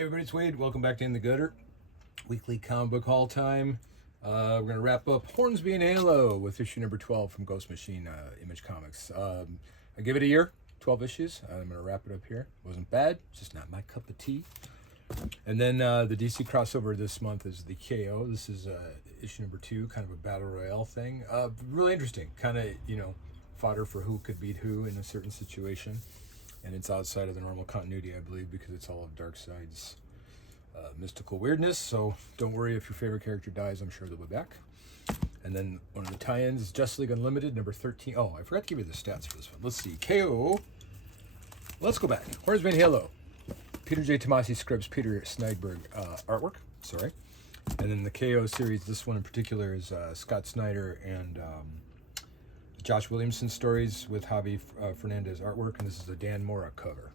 Hey everybody, it's Wade. Welcome back to In the Gutter. Weekly comic book haul time. We're going to wrap up Hornsby and Halo with issue number 12 from Ghost Machine Image Comics. I give it a year, 12 issues. I'm going to wrap it up here. Wasn't bad, just not my cup of tea. And then the DC crossover this month is the KO. This is issue number 2, kind of a battle royale thing. Really interesting. Kind of, fodder for who could beat who in a certain situation. And it's outside of the normal continuity, I believe, because it's all of Darkseid's mystical weirdness. So don't worry if your favorite character dies. I'm sure they'll be back. And then one of the tie-ins is Justice League Unlimited, number 13. Oh, I forgot to give you the stats for this one. Let's see. KO. Let's go back. Hornsby and Halo. Peter J. Tomasi scripts, Peter Snydberg artwork. Sorry. And then the KO series, this one in particular is Scott Snyder and Josh Williamson stories with Javi Fernandez artwork, and this is a Dan Mora cover.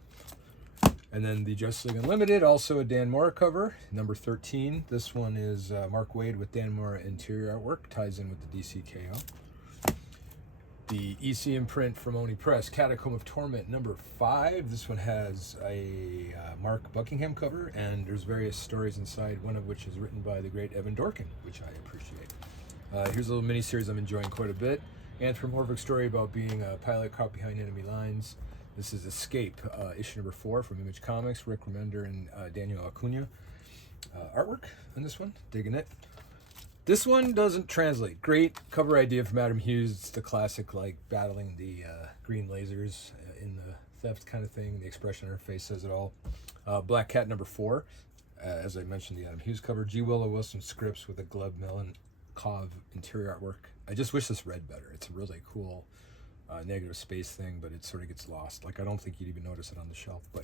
And then the Justice League Unlimited, also a Dan Mora cover, number 13. This one is Mark Waid with Dan Mora interior artwork, ties in with the DC KO. The EC imprint from Oni Press, Catacomb of Torment, number 5. This one has a Mark Buckingham cover, and there's various stories inside, one of which is written by the great Evan Dorkin, which I appreciate. Here's a little mini-series I'm enjoying quite a bit. Anthropomorphic story about being a pilot caught behind enemy lines. This is Escape, issue number 4 from Image Comics. Rick Remender and Daniel Acuna. Artwork on this one, digging it. This one doesn't translate. Great cover idea from Adam Hughes. It's the classic, like, battling the green lasers in the theft kind of thing. The expression on her face says it all. Black Cat number 4. As I mentioned, the Adam Hughes cover. G. Willow Wilson scripts with a Gleb Melenkov interior artwork. I just wish this read better. It's a really cool negative space thing, but it sort of gets lost. Like, I don't think you'd even notice it on the shelf, but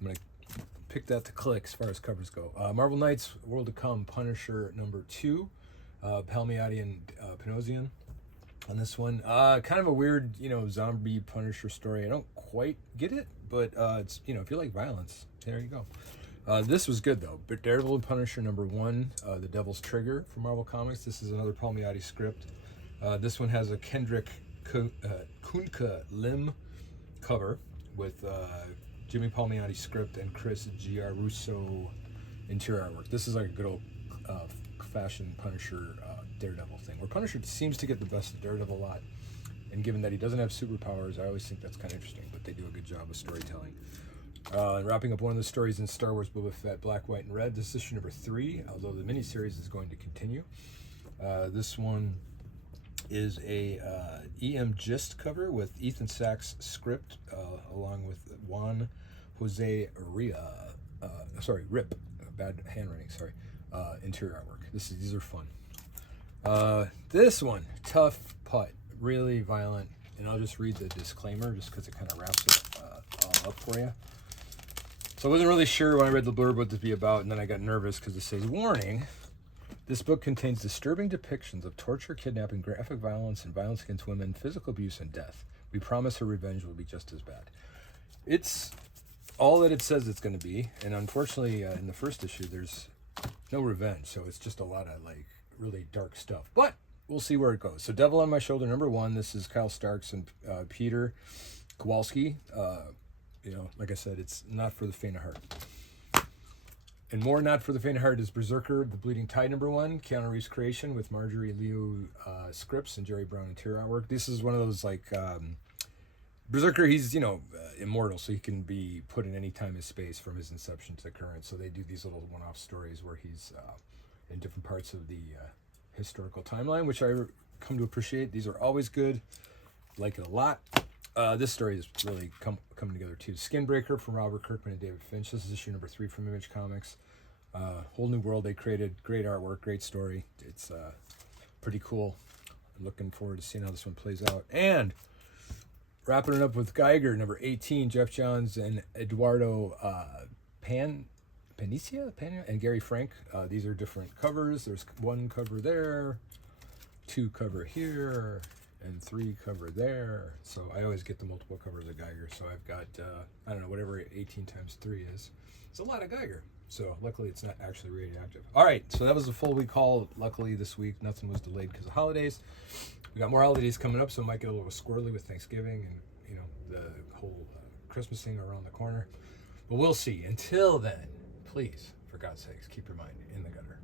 I'm going to pick that to click as far as covers go. Marvel Knights, World to Come, Punisher number 2, Palmiotti and Panosian on this one. Kind of a weird, zombie Punisher story. I don't quite get it, but it's, if you like violence, there you go. This was good though. But Daredevil and Punisher number 1, The Devil's Trigger from Marvel Comics. This is another Palmiotti script. This one has a Kendrick Kunka Lim cover with Jimmy Palmiotti script and Chris Giarrusso interior artwork. This is like a good old fashioned Punisher Daredevil thing, where Punisher seems to get the best of Daredevil a lot. And given that he doesn't have superpowers, I always think that's kind of interesting, but they do a good job of storytelling. Wrapping up one of the stories in Star Wars Boba Fett, Black, White, and Red. This is issue number 3, although the miniseries is going to continue. This one is a EM Gist cover with Ethan Sachs script, along with Juan Jose Rip, bad handwriting, interior artwork. These are fun. This one, Tough Putt, really violent, and I'll just read the disclaimer just because it kind of wraps it all up for you. So I wasn't really sure when I read the blurb what this would be about, and then I got nervous because it says, warning, this book contains disturbing depictions of torture, kidnapping, graphic violence, and violence against women, physical abuse, and death. We promise her revenge will be just as bad. It's all that it says it's going to be, and unfortunately, in the first issue, there's no revenge, so it's just a lot of, really dark stuff. But we'll see where it goes. So Devil on My Shoulder, number 1. This is Kyle Starks and Peter Kowalski. Like I said, it's not for the faint of heart. And more not for the faint of heart is Berserker, The Bleeding Tide, number 1. Keanu Reeves creation with Marjorie Liu scripts and Jerry Brown interior artwork. This is one of those, Berserker, he's, immortal, so he can be put in any time and space from his inception to the current. So they do these little one-off stories where he's in different parts of the historical timeline, which I come to appreciate. These are always good. Like it a lot. This story is really coming together too. Skinbreaker from Robert Kirkman and David Finch. This is issue number 3 from Image Comics. Whole new world they created. Great artwork, great story. It's pretty cool. Looking forward to seeing how this one plays out. And wrapping it up with Geiger, number 18, Jeff Johns and Eduardo Panicia and Gary Frank. These are different covers. There's 1 cover there, 2 cover here, and 3 cover there. So I always get the multiple covers of Geiger. So I've got, I don't know, whatever 18 times 3 is. It's a lot of Geiger. So luckily it's not actually radioactive. All right, so that was a full week haul. Luckily this week nothing was delayed because of holidays. We got more holidays coming up, so it might get a little squirrely with Thanksgiving and, the whole Christmas thing around the corner. But we'll see. Until then, please, for God's sakes, keep your mind in the gutter.